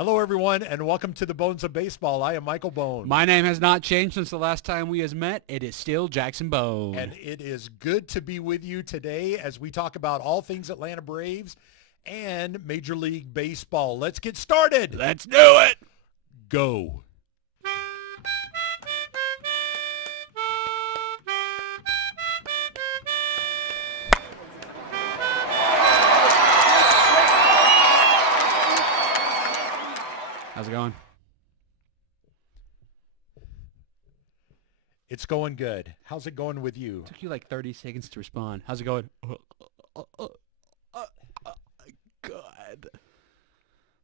Hello, everyone, and welcome to the Bones of Baseball. I am Michael Bone. My name has not changed since the last time we has met. It is still Jackson Bone. And it is good to be with you today as we talk about all things Atlanta Braves and Major League Baseball. Let's get started. Let's do it. Go. How's it going? It's going good. How's it going with you? Took you like 30 seconds to respond. How's it going? God.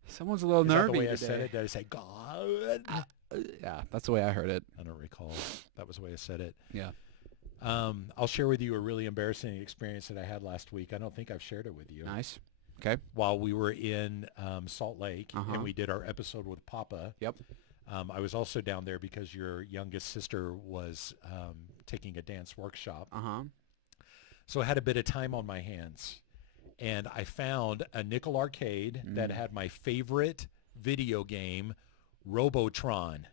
Someone's a little Is that nervy the way I today. said it? Did I say God? Yeah, that's the way I heard it. I don't recall. That was the way I said it. Yeah. I'll share with you a really embarrassing experience that I had last week. I don't think I've shared it with you. Nice. Okay. While we were in Salt Lake Uh-huh. and we did our episode with Papa. Yep. I was also down there because your youngest sister was taking a dance workshop. Uh-huh. So I had a bit of time on my hands. And I found a nickel arcade that had my favorite video game, Robotron.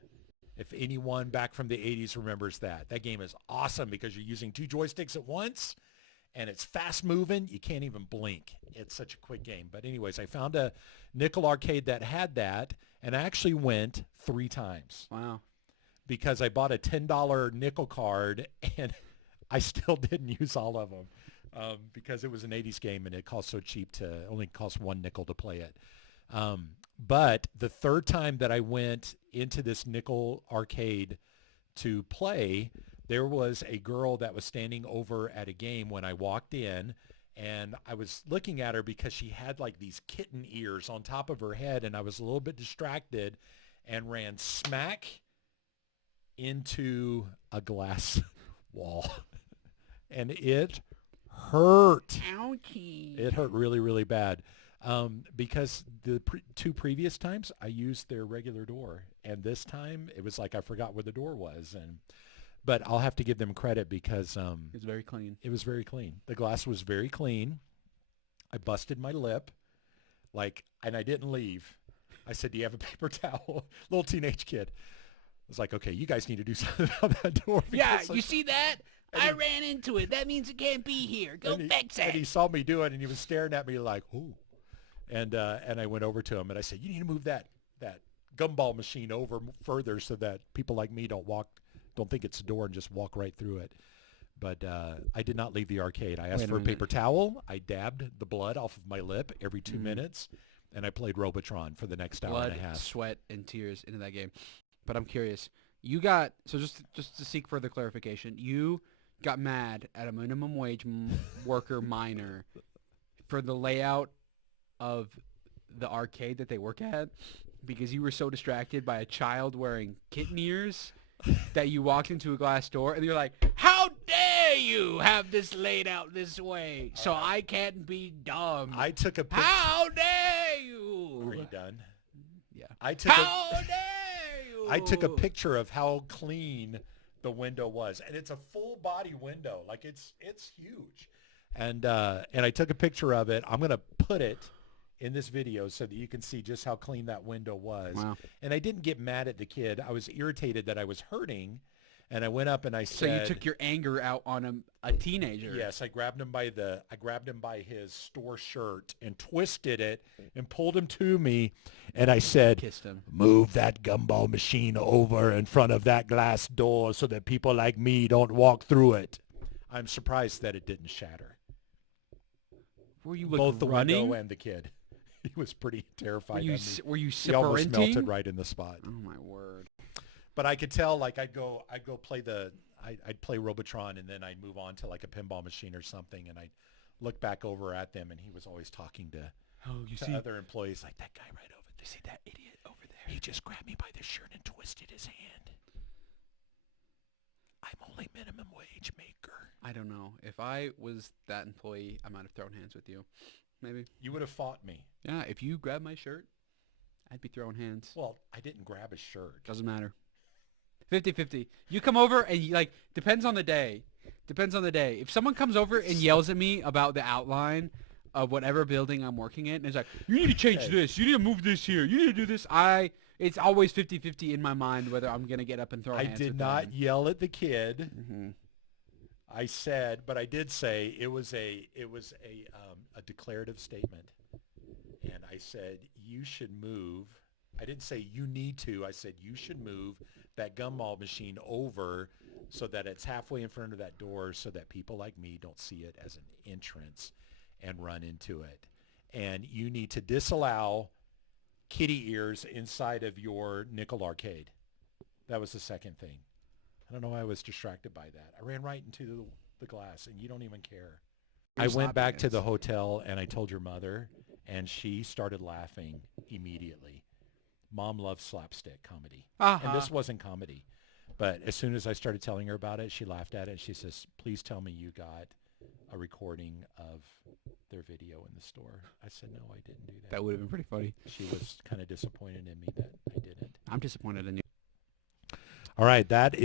If anyone back from the 80s remembers that. That game is awesome because you're using two joysticks at once. And it's fast moving. You can't even blink. It's such a quick game. But anyways, I found a nickel arcade that had that. And I actually went 3 times. Wow. Because I bought a $10 nickel card and I still didn't use all of them because it was an 80s game and it cost so cheap to only cost 1 nickel to play it. But the third time that I went into this nickel arcade to play, there was a girl that was standing over at a game when I walked in, and I was looking at her because she had like these kitten ears on top of her head, and I was a little bit distracted and ran smack into a glass wall. And it hurt. Ouchie. It hurt really, really bad. Because the 2 previous times I used their regular door, and this time it was like I forgot where the door was. But I'll have to give them credit because It's very clean. it was very clean. The glass was very clean. I busted my lip, and I didn't leave. I said, "Do you have a paper towel?" Little teenage kid. I was like, "Okay, you guys need to do something about that door." Yeah, because you see that? I ran into it. That means it can't be here. Go fix And he it. saw me do it, and he was staring at me like, "Ooh." And I went over to him, and I said, "You need to move that gumball machine over further so that people like me don't think it's a door and just walk right through it." But I did not leave the arcade. I asked for a paper towel. I dabbed the blood off of my lip every 2 minutes, and I played Robotron for the next hour and a half. Sweat, and tears into that game. But I'm curious. You got, so just to seek further clarification, you got mad at a minimum wage worker minor for the layout of the arcade that they work at because you were so distracted by a child wearing kitten ears that you walked into a glass door and you're like, how dare you have this laid out this way so I can't be dumb. I took a picture. How dare you? Are you done? Yeah. How dare you? I took a picture of how clean the window was, and it's a full body window. Like it's huge. And I took a picture of it. I'm going to put it in this video so that you can see just how clean that window was. Wow. And I didn't get mad at the kid. I was irritated that I was hurting, and I went up and I said, So you took your anger out on a teenager. Yes, I grabbed him by his store shirt and twisted it and pulled him to me, and I said, Kissed him. "Move that gumball machine over in front of that glass door so that people like me don't walk through it." I'm surprised that it didn't shatter. Were you Both the running? window and the kid. He was pretty terrified. Were you He almost melted sprinting? right in the spot. Oh my word! But I could tell, like, I'd go play I'd play Robotron, and then I'd move on to like a pinball machine or something, and I'd look back over at them, and he was always talking to other employees, like, "That guy right over there. See that idiot over there? He just grabbed me by the shirt and twisted his hand. I'm only minimum wage maker." I don't know. If I was that employee, I might have thrown hands with you. Maybe. You would have fought me. Yeah, if you grabbed my shirt, I'd be throwing hands. Well, I didn't grab his shirt. Doesn't matter. 50-50. You come over and you, depends on the day. Depends on the day. If someone comes over and yells at me about the outline of whatever building I'm working in. And it's like, you need to change this. You need to move this here. You need to do this. It's always 50-50 in my mind whether I'm going to get up and throw hands with them. I did not yell at the kid. Mm-hmm. I said, but I did say it was a declarative statement. And I said, you should move. I didn't say you need to. I said, you should move that gumball machine over so that it's halfway in front of that door so that people like me don't see it as an entrance and run into it. And you need to disallow kitty ears inside of your nickel arcade. That was the second thing. I don't know why I was distracted by that. I ran right into the glass, and you don't even care. I went back to the hotel, and I told your mother, and she started laughing immediately. Mom loves slapstick comedy. And this wasn't comedy. But as soon as I started telling her about it, she laughed at it. She says, please tell me you got a recording of their video in the store. I said, no, I didn't do that. That would have been pretty funny. She was kind of disappointed in me that I didn't. I'm disappointed in you. All right, that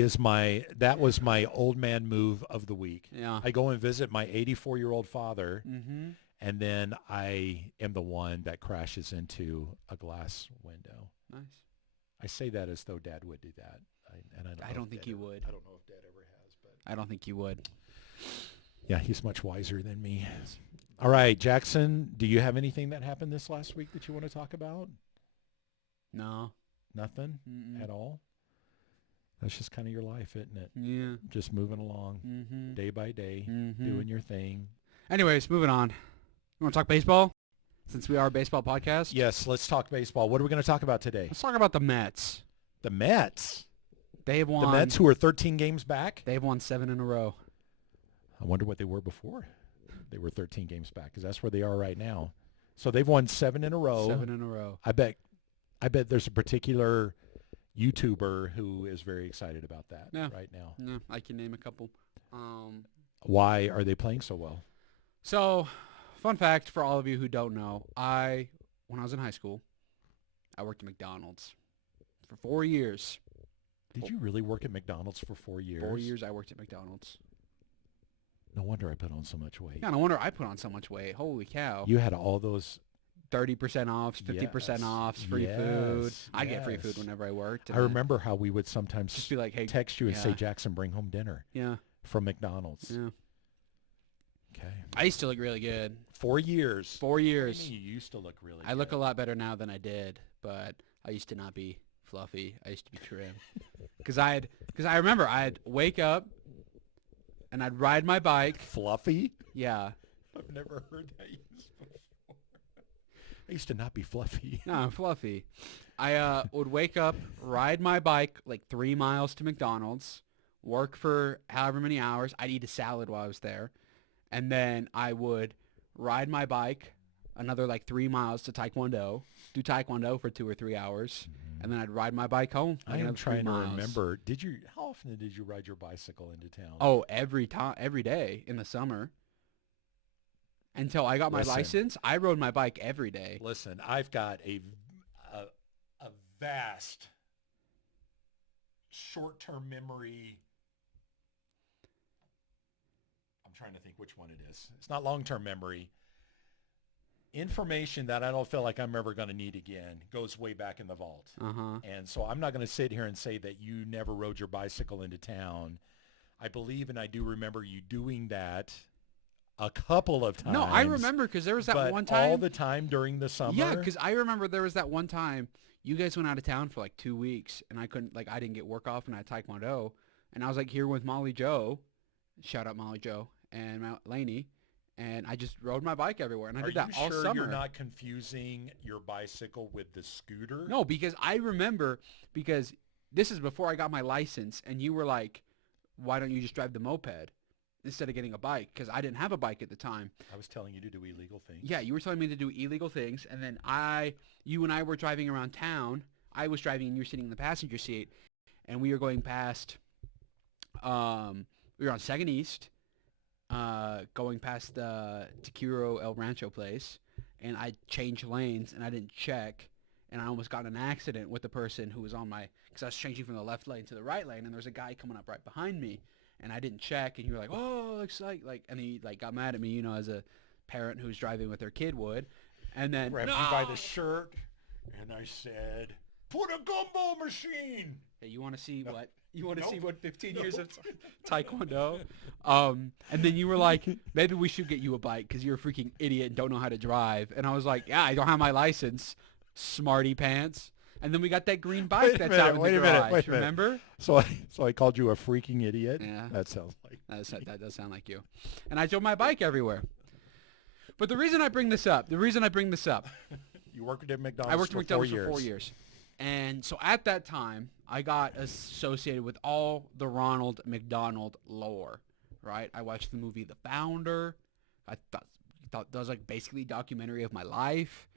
was my old man move of the week. Yeah. I go and visit my 84-year-old father, Mm-hmm. and then I am the one that crashes into a glass window. Nice. I say that as though Dad would do that. I don't think he would. I don't know if Dad ever has. But I don't think he would. yeah, he's much wiser than me. All right, Jackson, do you have anything that happened this last week that you want to talk about? No. Nothing at all? That's just kind of your life, isn't it? Yeah. Just moving along day by day, doing your thing. Anyways, moving on. You want to talk baseball? Since we are a baseball podcast? Yes, let's talk baseball. What are we going to talk about today? Let's talk about the Mets. The Mets? They've won. The Mets, who are 13 games back? They've won 7 in a row. I wonder what they were before. They were 13 games back, because that's where they are right now. So they've won 7 in a row. 7 in a row. I bet there's a particular YouTuber who is very excited about that right now. Yeah, I can name a couple. Why are they playing so well? So, fun fact for all of you who don't know, when I was in high school, I worked at McDonald's for 4 years. Did you really work at McDonald's for 4 years? 4 years I worked at McDonald's. No wonder I put on so much weight. Yeah, no wonder I put on so much weight. Holy cow. You had all those 30% offs, 50% offs, free food. I get free food whenever I worked. I remember how we would sometimes just be like, hey, text you and say, Jackson, bring home dinner. Yeah. From McDonald's. Yeah. Okay. I used to look really good. 4 years. 4 years. What do you mean you used to look really good? I look a lot better now than I did, but I used to not be fluffy. I used to be trim. Because I remember I'd wake up and I'd ride my bike. Fluffy? Yeah. I've never heard that used before. I used to not be fluffy. No, I'm fluffy. I would wake up, ride my bike like 3 miles to McDonald's, work for however many hours. I'd eat a salad while I was there. And then I would ride my bike another like 3 miles to Taekwondo, do Taekwondo for 2 or 3 hours, and then I'd ride my bike home. I am trying to remember. How often did you ride your bicycle into town? Oh, every day in the summer. Until I got my license, I rode my bike every day. Listen, I've got a vast short-term memory. I'm trying to think which one it is. It's not long-term memory. Information that I don't feel like I'm ever going to need again goes way back in the vault. And so I'm not going to sit here and say that you never rode your bicycle into town. I believe and I do remember you doing that a couple of times. No, I remember because there was that one time. All the time during the summer? Yeah, because I remember there was that one time you guys went out of town for like 2 weeks and I didn't get work off and I had Taekwondo. And I was like here with Molly Joe. Shout out Molly Joe and Lainey. And I just rode my bike everywhere, and I did that all summer. Are you sure you're not confusing your bicycle with the scooter? No, because I remember, because this is before I got my license, and you were like, why don't you just drive the moped instead of getting a bike? Because I didn't have a bike at the time. I was telling you to do illegal things. Yeah, you were telling me to do illegal things, and then you and I were driving around town. I was driving, and you were sitting in the passenger seat, and we were going past, we were on 2nd East, going past the Tequiro El Rancho place, and I changed lanes, and I didn't check, and I almost got in an accident with the person who was on because I was changing from the left lane to the right lane, and there was a guy coming up right behind me, and I didn't check, and you were like, oh, looks like, and he got mad at me, as a parent who's driving with their kid would. And then Grabbed me by the shirt, and I said, "Put a gumball machine." Hey, you want to see what? You want to Nope. see what 15 years of taekwondo? And then you were like, maybe we should get you a bike because you're a freaking idiot and don't know how to drive. And I was like, yeah, I don't have my license, smarty pants. And then we got that green bike that's out in the garage. Remember? So I called you a freaking idiot. Yeah, that sounds like that does sound like you. And I drove my bike everywhere. But the reason I bring this up, you worked at McDonald's. I worked at McDonald's for 4 years. And so at that time, I got associated with all the Ronald McDonald lore, right? I watched the movie The Founder. I thought that was like basically a documentary of my life.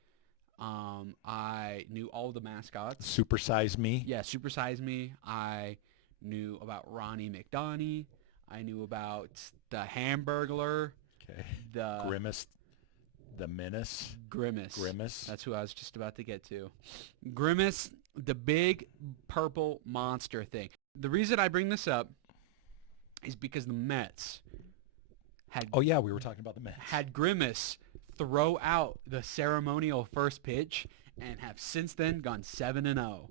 I knew all the mascots. Super Size Me. Yeah, Super Size Me. I knew about Ronnie McDonnie. I knew about the Hamburglar. Okay. The Grimace. The Menace. Grimace. That's who I was just about to get to. Grimace, the big purple monster thing. The reason I bring this up is because the Mets had... Oh, yeah, we were talking about the Mets. Had Grimace throw out the ceremonial first pitch and have since then gone 7-0.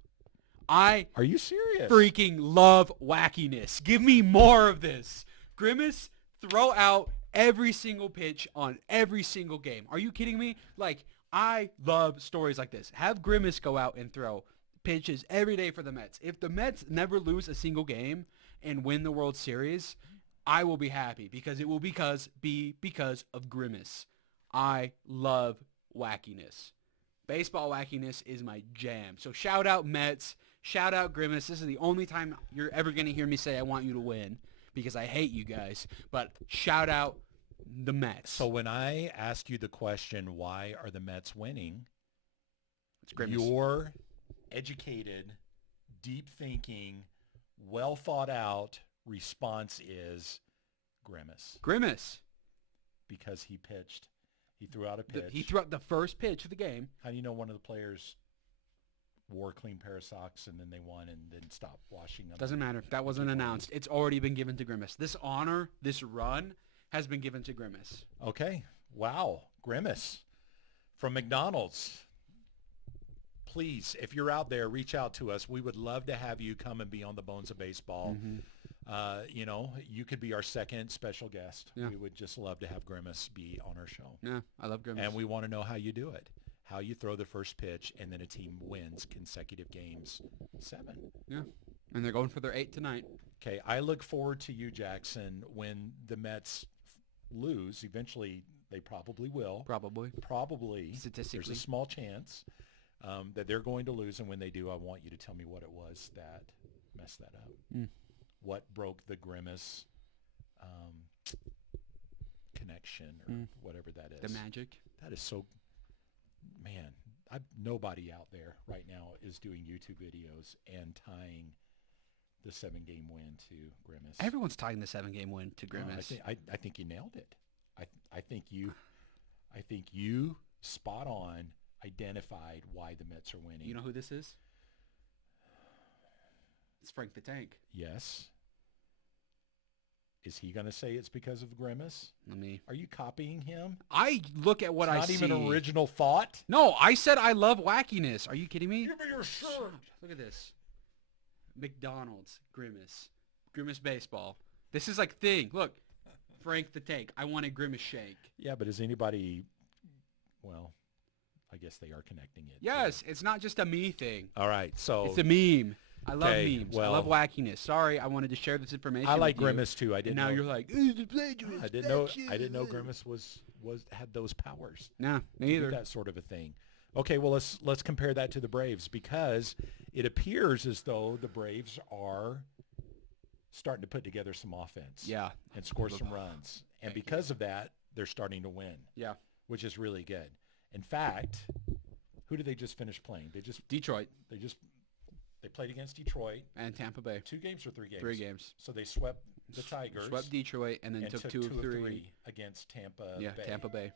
Are you serious? Freaking love wackiness. Give me more of this. Grimace, throw out every single pitch on every single game. Are you kidding me? Like, I love stories like this. Have Grimace go out and throw pitches every day for the Mets. If the Mets never lose a single game and win the World Series, I will be happy because it will be because of Grimace. I love wackiness. Baseball wackiness is my jam. So shout out Mets. Shout out Grimace. This is the only time you're ever going to hear me say I want you to win, because I hate you guys. But shout out the Mets. So when I ask you the question, why are the Mets winning? It's Grimace. Your educated, deep thinking, well thought out response is Grimace. Grimace. Because he pitched. He threw out a pitch. He threw out the first pitch of the game. How do you know one of the players wore a clean pair of socks and then they won and then stopped washing them? Doesn't matter. That wasn't announced. It's already been given to Grimace. This honor, this run, has been given to Grimace. Okay. Wow. Grimace from McDonald's. Please, if you're out there, reach out to us. We would love to have you come and be on the Bones of Baseball. Mm-hmm. You could be our second special guest. Yeah. We would just love to have Grimace be on our show. Yeah, I love Grimace. And we want to know how you do it. How you throw the first pitch and then a team wins consecutive games 7. Yeah, and they're going for their 8 tonight. Okay, I look forward to you, Jackson, when the Mets lose. Eventually, they probably will. Probably. Statistically. There's a small chance that they're going to lose, and when they do, I want you to tell me what it was that messed that up. What broke the Grimace connection or whatever that is. The magic. That is so... Man, nobody out there right now is doing YouTube videos and tying the 7-game win to Grimace. Everyone's tying the 7-game win to Grimace. I think you nailed it. I think you spot on identified why the Mets are winning. You know who this is? It's Frank the Tank. Yes. Is he going to say it's because of Grimace? Are you copying him? I look at what I see. Not even original thought? No, I said I love wackiness. Are you kidding me? Give me your shirt. Look at this. McDonald's, Grimace. Grimace baseball. This is like thing. Look, Frank the Tank. I want a Grimace shake. Yeah, but is anybody... Well, I guess they are connecting it. Yes, it's not just a me thing. All right, so... It's a meme. I love memes. Well, I love wackiness. Sorry, I wanted to share this information. I like with you. Grimace too. I didn't. And now know, you're like, I didn't know Grimace had those powers. Nah, me either. That sort of a thing. Okay, well let's compare that to the Braves, because it appears as though the Braves are starting to put together some offense. Yeah. And score some runs, and because of that, they're starting to win. Yeah. Which is really good. In fact, who did they just finish playing? Detroit. They played against Detroit. And Tampa Bay. 2 games or 3 games? 3 games. So they swept the Tigers. Swept Detroit and then took 2 of 3 against Tampa Bay. Yeah, Tampa Bay.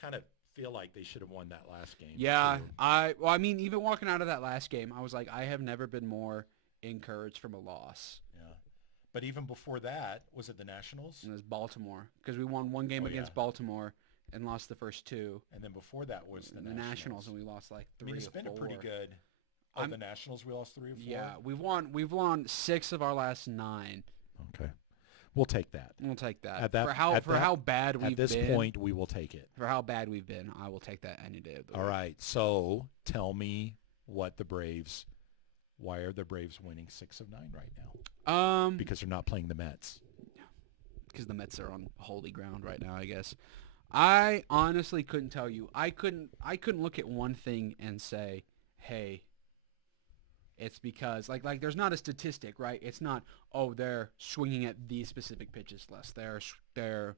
Kind of feel like they should have won that last game. Yeah, even walking out of that last game, I was like, I have never been more encouraged from a loss. Yeah. But even before that, was it the Nationals? It was Baltimore, because we won 1 game against Baltimore, and lost the first 2. And then before that was the Nationals, and we lost like 3 I mean, it's or been 4. a pretty good. Oh, the Nationals, we lost 3 or 4? Yeah, we've won 6 of our last 9. Okay. We'll take that. We'll take that. At that how bad we've been. At this point, we will take it. For how bad we've been, I will take that any day of the week. All right. So tell me why are the Braves winning 6 of 9 right now? Because they're not playing the Mets. Because the Mets are on holy ground right now, I guess. I honestly couldn't tell you. I couldn't look at one thing and say, hey, it's because like there's not a statistic, right? It's not, oh, they're swinging at these specific pitches less. They're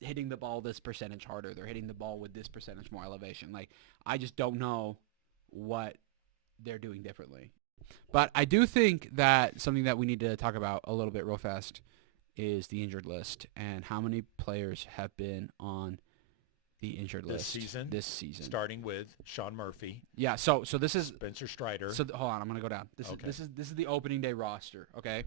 hitting the ball this percentage harder. They're hitting the ball with this percentage more elevation. Like, I just don't know what they're doing differently. But I do think that something that we need to talk about a little bit real fast is the injured list and how many players have been on the injured list this season. Starting with Sean Murphy. Yeah, so this is Spencer Strider. So hold on, I'm gonna go down. This is the opening day roster. Okay,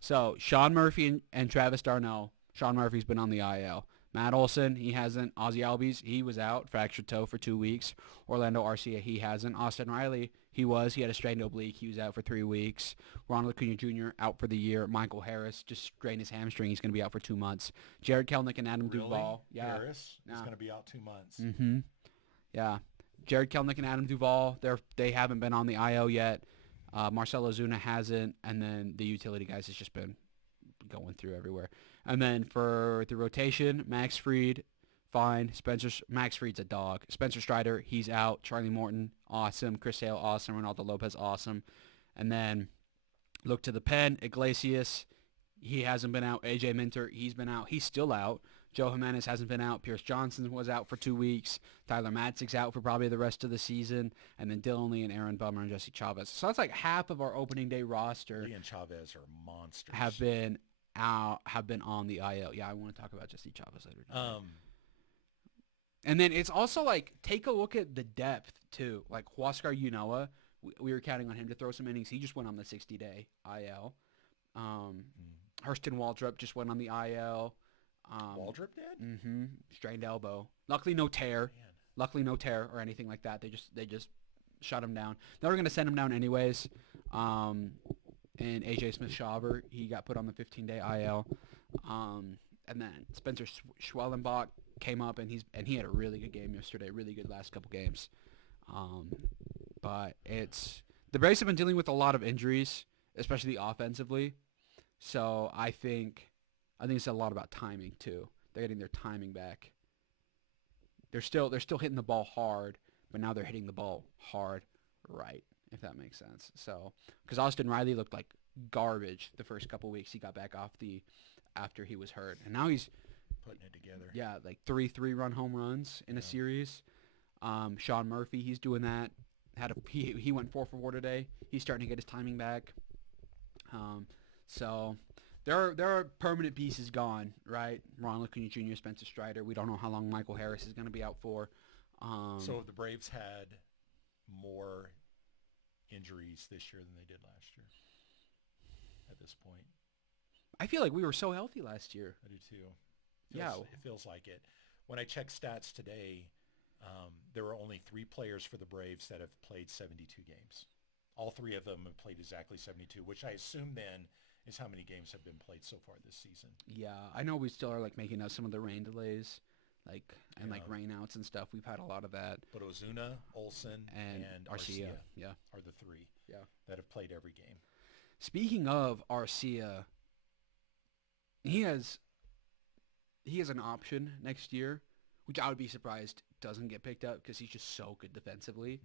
so Sean Murphy and Travis d'Arnaud. Sean Murphy's been on the IL. Matt Olson, he hasn't. Ozzie Albies, he was out, fractured toe for 2 weeks. Orlando Arcia, he hasn't. Austin Riley, he had a strained oblique. He was out for 3 weeks. Ronald Acuna Jr. out for the year. Michael Harris just strained his hamstring. He's going to be out for 2 months. Jared Kelenic and Adam Duvall. Yeah. Harris is going to be out 2 months. Mm-hmm. Yeah. Jared Kelenic and Adam Duvall, they haven't been on the IL yet. Marcelo Zuna hasn't. And then the utility guys has just been going through everywhere. And then for the rotation, Max Fried, fine. Max Fried's a dog. Spencer Strider, he's out. Charlie Morton, awesome. Chris Sale, awesome. Ronaldo Lopez, awesome. And then look to the pen. Iglesias, he hasn't been out. AJ Minter, he's been out. He's still out. Joe Jimenez hasn't been out. Pierce Johnson was out for 2 weeks. Tyler Matzek's out for probably the rest of the season. And then Dylan Lee and Aaron Bummer and Jesse Chavez. So that's like half of our opening day roster. Lee and Chavez are monsters. Have been on the IL. Yeah, I want to talk about Jesse Chavez later. And then it's also like, take a look at the depth too. Like Huascar Ynoa, we were counting on him to throw some innings. He just went on the 60-day IL. Hurston Waldrop just went on the IL. Waldrop did? Mm-hmm. Strained elbow. Luckily no tear. Man. Luckily no tear or anything like that. They just shut him down. They were going to send him down anyways. And AJ Smith-Shawver, he got put on the 15-day IL. And then Spencer Schwellenbach came up, and he had a really good game yesterday, really good last couple games. But the Braves have been dealing with a lot of injuries, especially offensively. So I think it's a lot about timing too. They're getting their timing back. They're still hitting the ball hard, but now they're hitting the ball hard right, if that makes sense. So, because Austin Riley looked like garbage the first couple weeks he got back after he was hurt, and now he's putting it together. Yeah, like 3 3-run home runs in a series. Sean Murphy, he's doing that. He went 4 for 4 today. He's starting to get his timing back. So there are permanent pieces gone, right? Ronald Acuna Jr., Spencer Strider. We don't know how long Michael Harris is going to be out for. So have the Braves had more injuries this year than they did last year at this point? I feel like we were so healthy last year. I do too. It feels like it. When I checked stats today, there were only 3 players for the Braves that have played 72 games. All 3 of them have played exactly 72, which I assume then is how many games have been played so far this season. Yeah, I know we still are like making up some of the rain delays, like rainouts and stuff. We've had a lot of that. But Ozuna, Olson, and Arcia are the 3 that have played every game. Speaking of Arcia, he has an option next year, which I would be surprised doesn't get picked up because he's just so good defensively,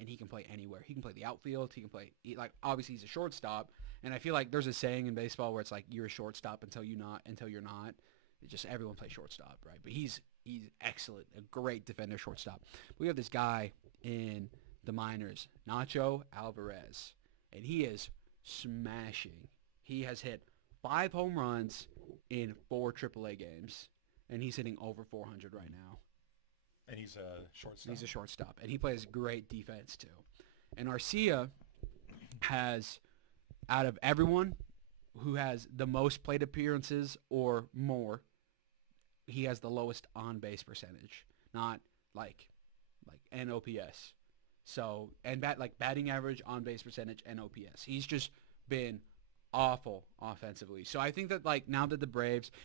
and he can play anywhere. He can play the outfield. He can play obviously he's a shortstop, and I feel like there's a saying in baseball where it's like you're a shortstop until you're not. It's just everyone plays shortstop, right? But he's excellent, a great defender shortstop. We have this guy in the minors, Nacho Alvarez, and he is smashing. He has hit 5 home runs in 4 AAA games, and he's hitting over 400 right now. And he's a shortstop. He's a shortstop, and he plays great defense too. And Arcia has, out of everyone who has the most plate appearances or more, he has the lowest on-base percentage. not like an OPS. So, and batting average, on base percentage, and OPS. He's just been awful offensively. So I think that now that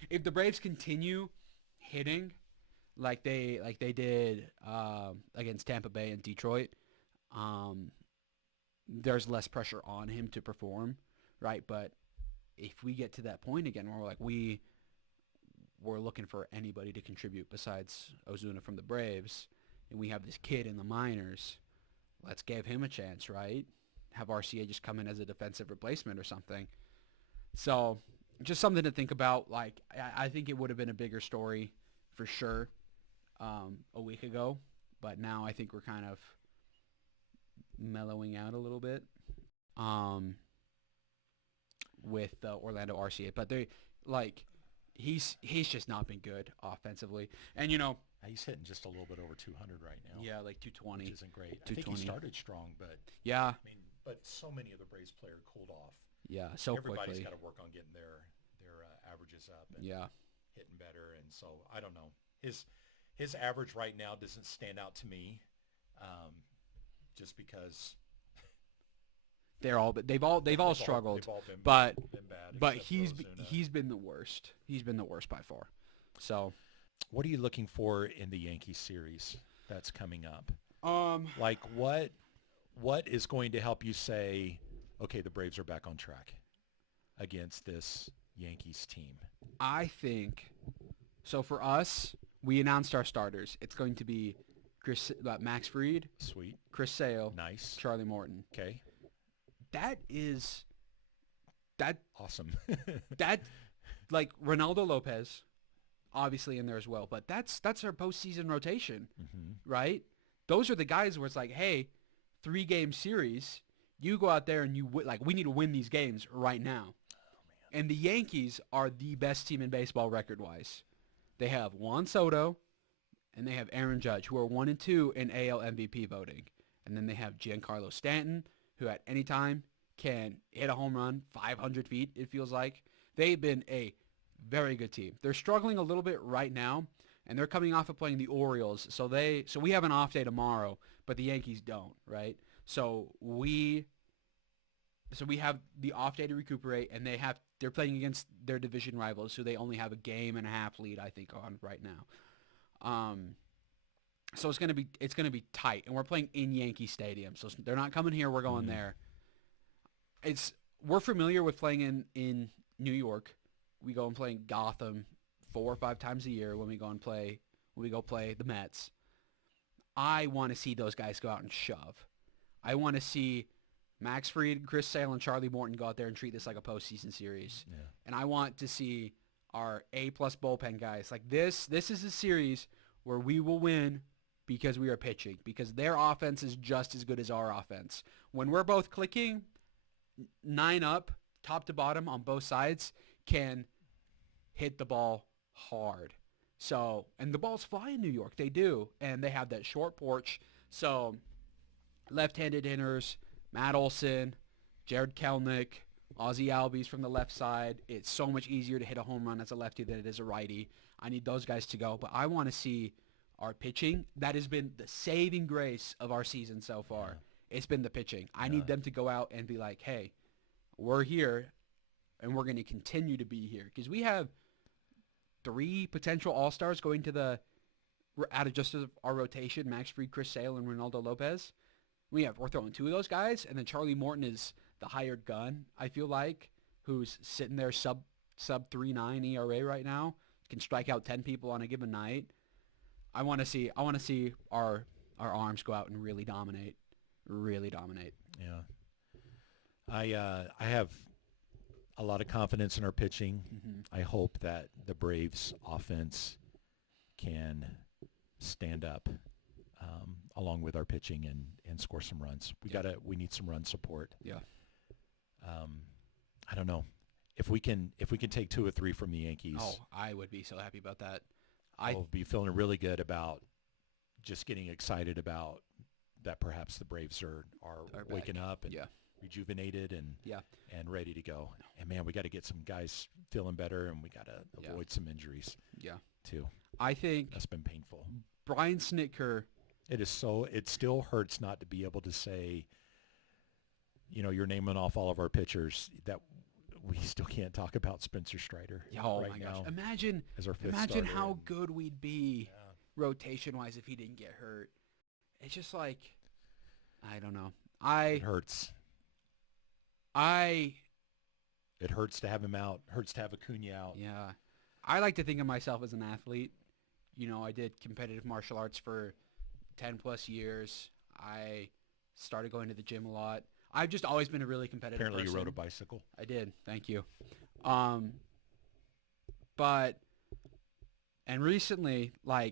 if the Braves continue hitting like they did against Tampa Bay and Detroit, there's less pressure on him to perform, right? But if we get to that point again where we're looking for anybody to contribute besides Ozuna from the Braves, and we have this kid in the minors, let's give him a chance, right? Have RCA just come in as a defensive replacement or something. So just something to think about. I think it would have been a bigger story for sure a week ago, but now I think we're kind of mellowing out a little bit with Orlando RCA. But he's just not been good offensively. And, he's hitting just a little bit over 200 right now. Yeah, 220. Which isn't great. I think he started strong, but yeah. But so many of the Braves players cooled off. Yeah, so Everybody's quickly. got to work on getting their averages up and hitting better. And so I don't know. His average right now doesn't stand out to me, just because they've all struggled. They've all been but bad, he's been the worst. He's been the worst by far. So, what are you looking for in the Yankees series that's coming up? What is going to help you say, okay, the Braves are back on track against this Yankees team? I think so. For us, we announced our starters. It's going to be Max Fried, sweet, Chris Sale, nice, Charlie Morton. Okay, that awesome. That Ronaldo Lopez, obviously in there as well. But that's our postseason rotation, right? Those are the guys where it's hey, 3-game series. You go out there and we need to win these games right now. Oh, man. And the Yankees are the best team in baseball record-wise. They have Juan Soto, and they have Aaron Judge, who are 1 and 2 in AL MVP voting. And then they have Giancarlo Stanton, who at any time can hit a home run 500 feet, it feels like. They've been a very good team. They're struggling a little bit right now, and they're coming off of playing the Orioles. So we have an off day tomorrow, but the Yankees don't, right? So we have the off day to recuperate, and they're playing against their division rivals, who they only have a game and a half lead, I think, on right now. So it's gonna be tight, and we're playing in Yankee Stadium, so they're not coming here. We're going there. We're familiar with playing in New York. We go and play in Gotham 4 or 5 times a year when we go play the Mets. I want to see those guys go out and shove. I want to see Max Fried, Chris Sale, and Charlie Morton go out there and treat this like a postseason series. Yeah. And I want to see our A-plus bullpen guys. This is a series where we will win because we are pitching, because their offense is just as good as our offense. When we're both clicking, 9 up, top to bottom on both sides, can hit the ball hard. So, and the balls fly in New York. They do. And they have that short porch. So, left-handed hitters, Matt Olson, Jared Kelenic, Ozzie Albies from the left side. It's so much easier to hit a home run as a lefty than it is a righty. I need those guys to go. But I want to see our pitching. That has been the saving grace of our season so far. Yeah. It's been the pitching. I need them to go out and be like, hey, we're here, and we're going to continue to be here. Because we have 3 potential all-stars going to out of just our rotation, Max Fried, Chris Sale, and Ronaldo Lopez. We're throwing 2 of those guys, and then Charlie Morton is the hired gun, I feel like, who's sitting there sub 3.9 ERA right now, can strike out 10 people on a given night. I want to see our arms go out and really dominate. Yeah. I have a lot of confidence in our pitching. I hope that the Braves offense can stand up along with our pitching and score some runs. We need some run support. Yeah. I don't know if we can take 2 or 3 from the Yankees. Oh, I would be so happy about that. I'll be feeling really good about just getting excited about that. Perhaps the Braves are waking up and rejuvenated and Yeah. and ready to go. And man, we got to get some guys feeling better, and we got to avoid some injuries. Yeah. Too. I think That's been painful. Brian Snitker. It is so. It still hurts not to be able to say, you're naming off all of our pitchers that we still can't talk about Spencer Strider. Oh right my now gosh! Imagine as our fifth Imagine starter, how and- good we'd be Yeah. rotation-wise if he didn't get hurt. It's just like, I don't know. It hurts. It hurts to have him out. Hurts to have Acuna out. Yeah. I like to think of myself as an athlete. I did competitive martial arts for 10 plus years. I started going to the gym a lot. I've just always been a really competitive Apparently person. you rode a bicycle. I did. Thank you. And recently I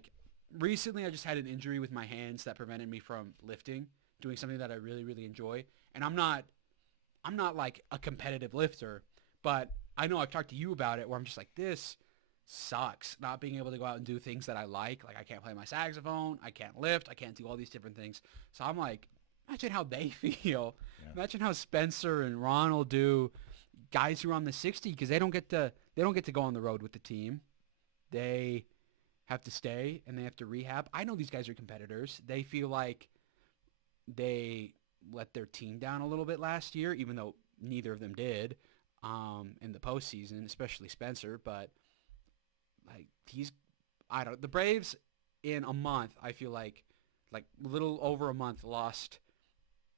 just had an injury with my hands that prevented me from lifting, doing something that I really, really enjoy. And I'm not like a competitive lifter, but I know I've talked to you about it where I'm just like, this sucks not being able to go out and do things that I like. Like I can't play my saxophone. I can't lift. I can't do all these different things. So I'm like, imagine how they feel. Yeah. Imagine how Spencer and Ronald do, guys who are on the 60, because they don't get to go on the road with the team. They have to stay and they have to rehab. I know these guys are competitors. They feel like they let their team down a little bit last year, even though neither of them did in the postseason, especially Spencer. But the Braves in a month, I feel like a little over a month, lost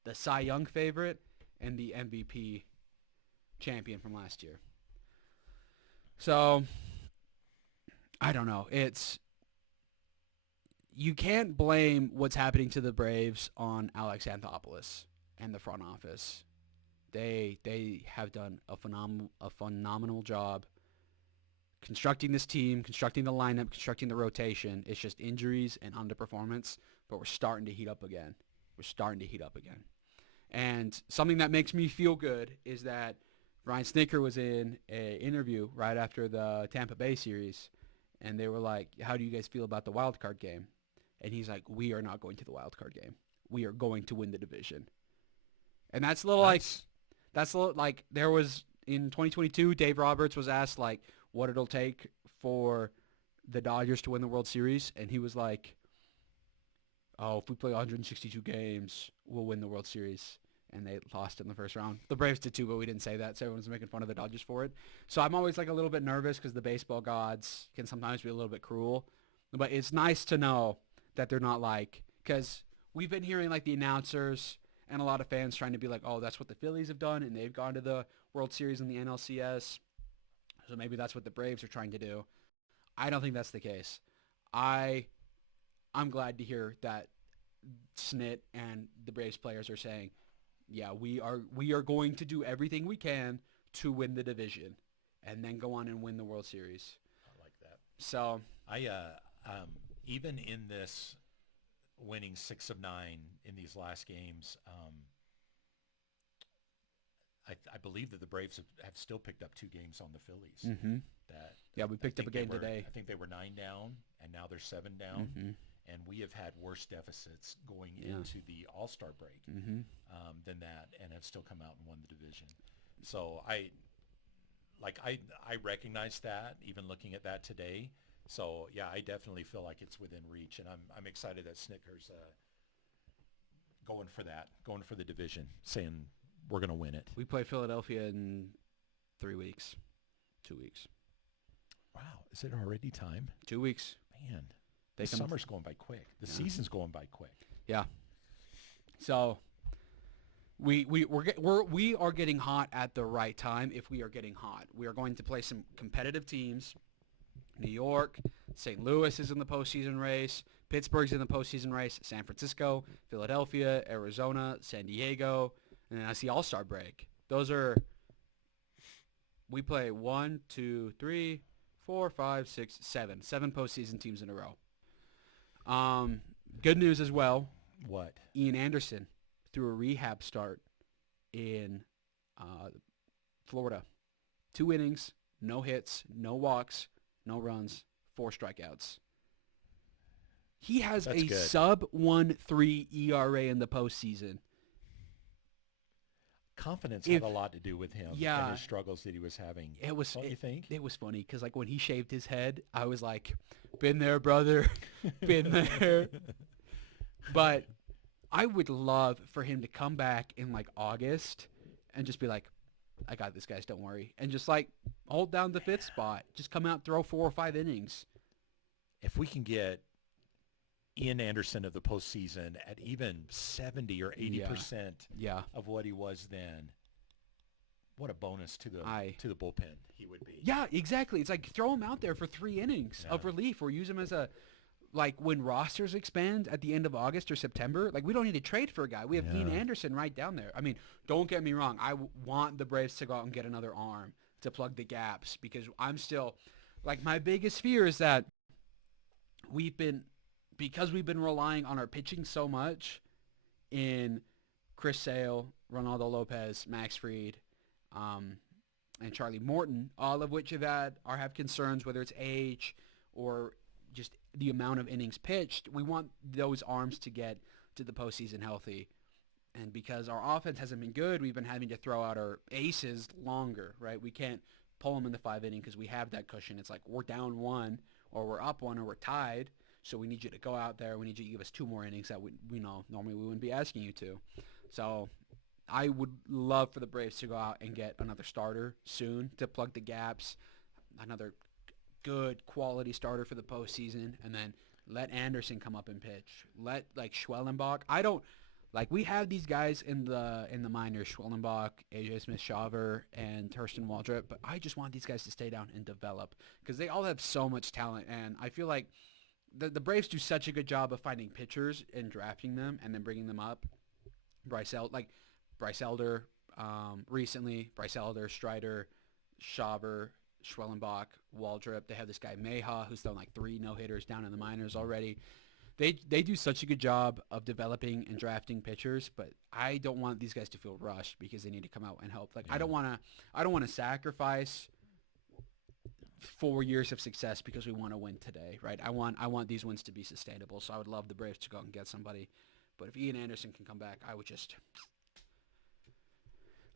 the Cy Young favorite and the MVP champion from last year. So I don't know. You can't blame what's happening to the Braves on Alex Anthopoulos and the front office. They have done a phenomenal job constructing this team, constructing the lineup, constructing the rotation. It's just injuries and underperformance, but we're starting to heat up again. And something that makes me feel good is that Brian Snitker was in an interview right after the Tampa Bay series, and they were like, how do you guys feel about the wild card game? And he's like, we are not going to the wild card game. We are going to win the division. And that's a little like there was in 2022, Dave Roberts was asked like what it'll take for the Dodgers to win the World Series. And he was like, if we play 162 games, we'll win the World Series. And they lost in the first round. The Braves did too, but we didn't say that, so everyone's making fun of the Dodgers for it. So I'm always like a little bit nervous because the baseball gods can sometimes be a little bit cruel. But it's nice to know that they're not like, because we've been hearing like the announcers and a lot of fans trying to be like, oh, that's what the Phillies have done, and they've gone to the World Series in the NLCS. So maybe that's what the Braves are trying to do. I don't think that's the case. I'm glad to hear that Snit and the Braves players are saying, yeah, we are going to do everything we can to win the division and then go on and win the World Series. I like that. So I even in this winning 6 of 9 in these last games, I believe that the Braves have still picked up 2 games on the Phillies. Mm-hmm. We picked up a game today. I think they were 9 down, and now they're 7 down. Mm-hmm. And we have had worse deficits going into the All-Star break than that, and have still come out and won the division. So I recognize that, even looking at that today. So yeah, I definitely feel like it's within reach, and I'm excited that Snitker's going for the division, saying we're going to win it. We play Philadelphia in 3 weeks, 2 weeks. Wow, is it already time? 2 weeks. Man. The summer's going by quick. The season's going by quick. Yeah. So we are getting hot at the right time. If we are getting hot, we are going to play some competitive teams. New York, St. Louis is in the postseason race. Pittsburgh's in the postseason race. San Francisco, Philadelphia, Arizona, San Diego, and then that's the All-Star break. We play 1, 2, 3, 4, 5, 6, 7. 7 postseason teams in a row. Good news as well. What? Ian Anderson threw a rehab start in Florida. 2 innings, no hits, no walks, no runs, 4 strikeouts. He has That's good. sub 1.3 ERA in the postseason. confidence had a lot to do with him and his struggles that he was having. Don't you think? It was funny because like when he shaved his head, I was like, been there, brother, been there. But I would love for him to come back in like August and just be like, I got this, guys, don't worry. And just like hold down the fifth spot. Just come out, throw 4 or 5 innings. If we can get Ian Anderson of the postseason at even 70 or 80% of what he was then, what a bonus to the bullpen he would be. Yeah, exactly. It's like throw him out there for 3 innings of relief, or use him as a, like when rosters expand at the end of August or September, like we don't need to trade for a guy. We have Ian Anderson right down there. I mean, don't get me wrong. I want the Braves to go out and get another arm to plug the gaps, because I'm still, like, my biggest fear is that because we've been relying on our pitching so much in Chris Sale, Ronaldo Lopez, Max Fried, and Charlie Morton, all of which have concerns, whether it's age or just the amount of innings pitched. We want those arms to get to the postseason healthy. And because our offense hasn't been good, we've been having to throw out our aces longer, right? We can't pull them in the 5 inning because we have that cushion. It's like we're down 1 or we're up 1 or we're tied. So we need you to go out there. We need you to give us 2 more innings that we know normally we wouldn't be asking you to. So I would love for the Braves to go out and get another starter soon to plug the gaps, another good quality starter for the postseason, and then let Anderson come up and pitch. Let like Schwellenbach. We have these guys in the minors, Schwellenbach, AJ Smith-Shawver, and Thurston Waldrop, but I just want these guys to stay down and develop because they all have so much talent, and I feel like the Braves do such a good job of finding pitchers and drafting them and then bringing them up. Bryce Elder, recently, Bryce Elder, Strider, Shawver, Schwellenbach, Waldrop. They have this guy Meha who's thrown like 3 no-hitters down in the minors already. They do such a good job of developing and drafting pitchers, but I don't want these guys to feel rushed because they need to come out and help. Like I don't want to sacrifice 4 years of success because we want to win today, right? I want these wins to be sustainable. So I would love the Braves to go out and get somebody. But if Ian Anderson can come back, I would just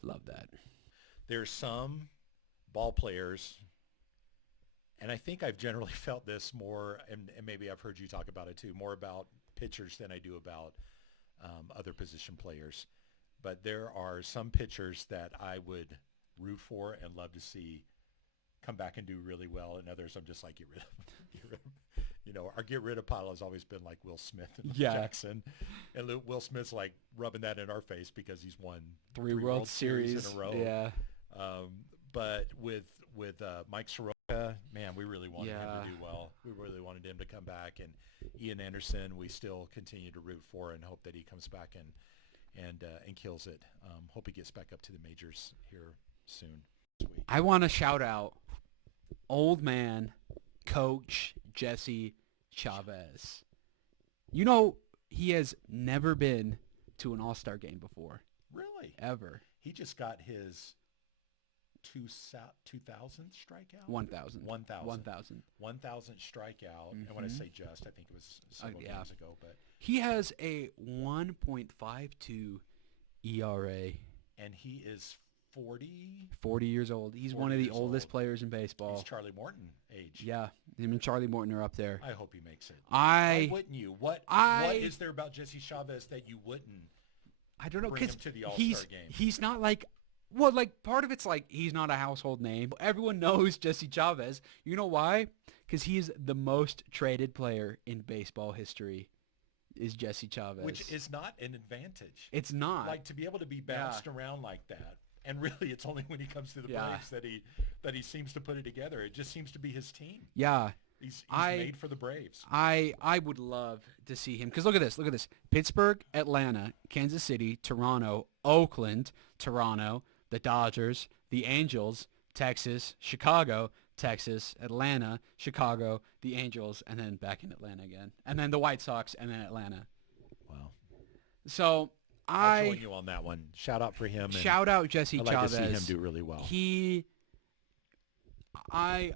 love that. There's some ball players, and I think I've generally felt this more, and maybe I've heard you talk about it too, more about pitchers than I do about other position players. But there are some pitchers that I would root for and love to see come back and do really well, and others I'm just like, get rid of them. You know, our get rid of pile has always been like Will Smith and Jackson, and Will Smith's like rubbing that in our face because he's won 3 World Series in a row. Yeah. But with Mike Soroka, man, we really wanted him to do well. We really wanted him to come back, and Ian Anderson, we still continue to root for and hope that he comes back and kills it. Hope he gets back up to the majors here soon. I want to shout out old man Coach Jesse Chavez. You know, he has never been to an All-Star game before. Really? Ever. He just got his 2,000 strikeout? 1,000. 1,000 strikeout. And when I say just, I think it was several games ago. But he has a 1.52 ERA. And he is 40 years old. He's one of the oldest players in baseball. He's Charlie Morton age. Yeah, him and Charlie Morton are up there. I hope he makes it. Why wouldn't you? What is there about Jesse Chavez that you wouldn't? I don't know, bring him to the All-Star game. He's not like, well, like part of it's like he's not a household name. Everyone knows Jesse Chavez. You know why? Because he's the most traded player in baseball history. Is Jesse Chavez, which is not an advantage. It's not. Like to be able to be bounced around like that. And really, it's only when he comes to the Braves that he seems to put it together. It just seems to be his team. Yeah. He's made for the Braves. I would love to see him. Because look at this. Pittsburgh, Atlanta, Kansas City, Toronto, Oakland, Toronto, the Dodgers, the Angels, Texas, Chicago, Texas, Atlanta, Chicago, the Angels, and then back in Atlanta again. And then the White Sox, and then Atlanta. Wow. So I'll join you on that one. Shout out for him. Shout out Jesse I'd Chavez. like to see him do really well. I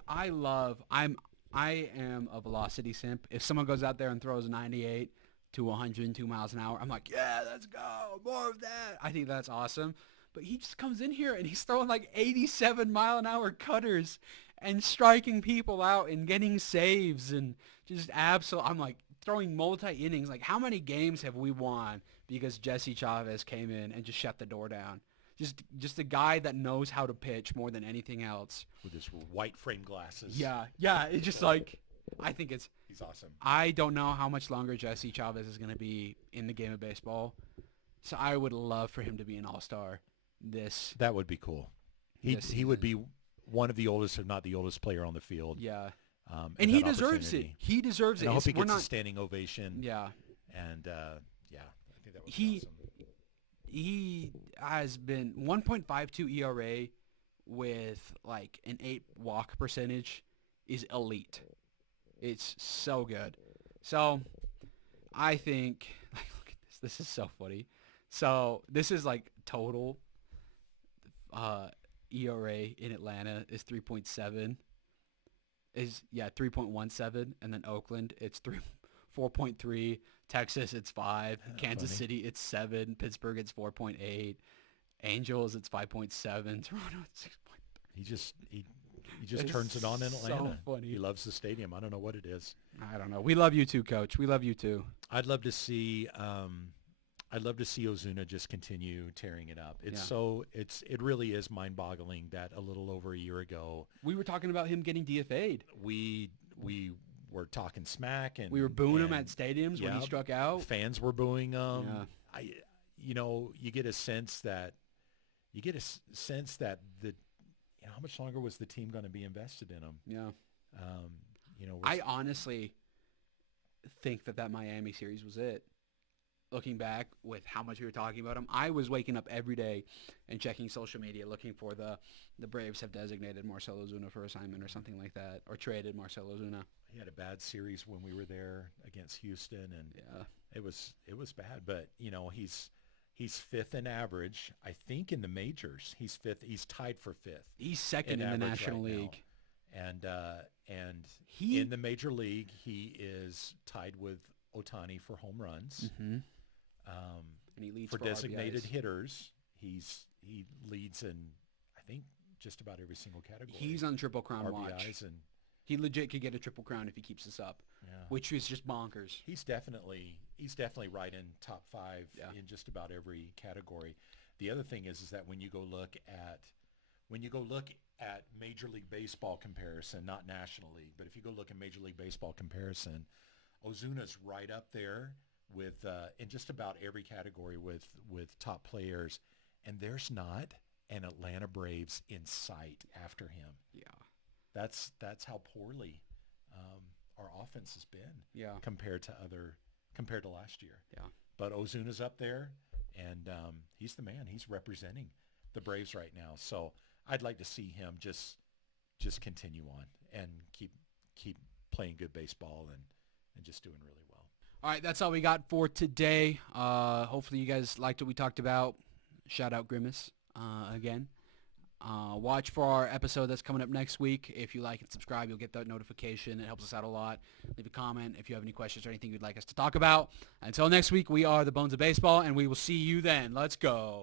am a velocity simp. If someone goes out there and throws 98 to 102 miles an hour, I'm like, yeah, let's go, more of that. I think that's awesome. But he just comes in here and he's throwing like 87-mile-an-hour cutters and striking people out and getting saves and just absolutely. I'm like throwing multi-innings. Like, how many games have we won because Jesse Chavez came in and just shut the door down? Just a guy that knows how to pitch more than anything else. With his white frame glasses. Yeah. It's just like, I think he's awesome. I don't know how much longer Jesse Chavez is going to be in the game of baseball. So I would love for him to be an all-star. That would be cool. He would be one of the oldest, if not the oldest player on the field. Yeah. And he deserves it. He deserves it. I hope he gets a standing ovation. Yeah. And, I think that would be awesome. He has been 1.52 ERA with like an 8 walk percentage is elite. It's so good. So I think, like, look at this. This is so funny. So this is like total ERA in Atlanta is 3.7. 3.17, and then Oakland it's 4.3. Texas, it's 5. Kansas City, it's 7. Pittsburgh, it's 4.8. Angels, it's 5.7. Toronto, it's 6.3. He just turns it on in Atlanta. So funny. He loves the stadium. I don't know what it is. I don't know. We love you too, Coach. We love you too. I'd love to see Ozuna just continue tearing it up. It really is mind-boggling that a little over a year ago we were talking about him getting DFA'd. We were talking smack, and we were booing him at stadiums when he struck out. Fans were booing him. You get a sense that how much longer was the team going to be invested in him? Yeah. I honestly think that Miami series was it. Looking back with how much we were talking about him, I was waking up every day and checking social media looking for the Braves have designated Marcell Ozuna for assignment or something like that, or traded Marcell Ozuna. He had a bad series when we were there against Houston, and it was bad. But he's 5th in average, I think, in the majors. He's 5th. He's tied for 5th. He's second in the National League, and he in the major league he is tied with Ohtani for home runs. Mm-hmm. And he leads for designated RBIs. Hitters. He leads in, I think, just about every single category. He's on Triple Crown RBIs watch. And he legit could get a Triple Crown if he keeps this up, which is just bonkers. He's definitely right in top 5 in just about every category. The other thing is that when you go look at Major League Baseball comparison, not National League, but if you go look at Major League Baseball comparison, Ozuna's right up there with in just about every category with top players, and there's not an Atlanta Braves in sight after him. Yeah, that's how poorly our offense has been. Yeah, compared to last year. Yeah, but Ozuna's up there, and he's the man. He's representing the Braves right now. So I'd like to see him just continue on and keep playing good baseball and just doing really well. All right, that's all we got for today. Hopefully you guys liked what we talked about. Shout out Grimace again. Watch for our episode that's coming up next week. If you like and subscribe, you'll get that notification. It helps us out a lot. Leave a comment if you have any questions or anything you'd like us to talk about. Until next week, we are the Bones of Baseball, and we will see you then. Let's go.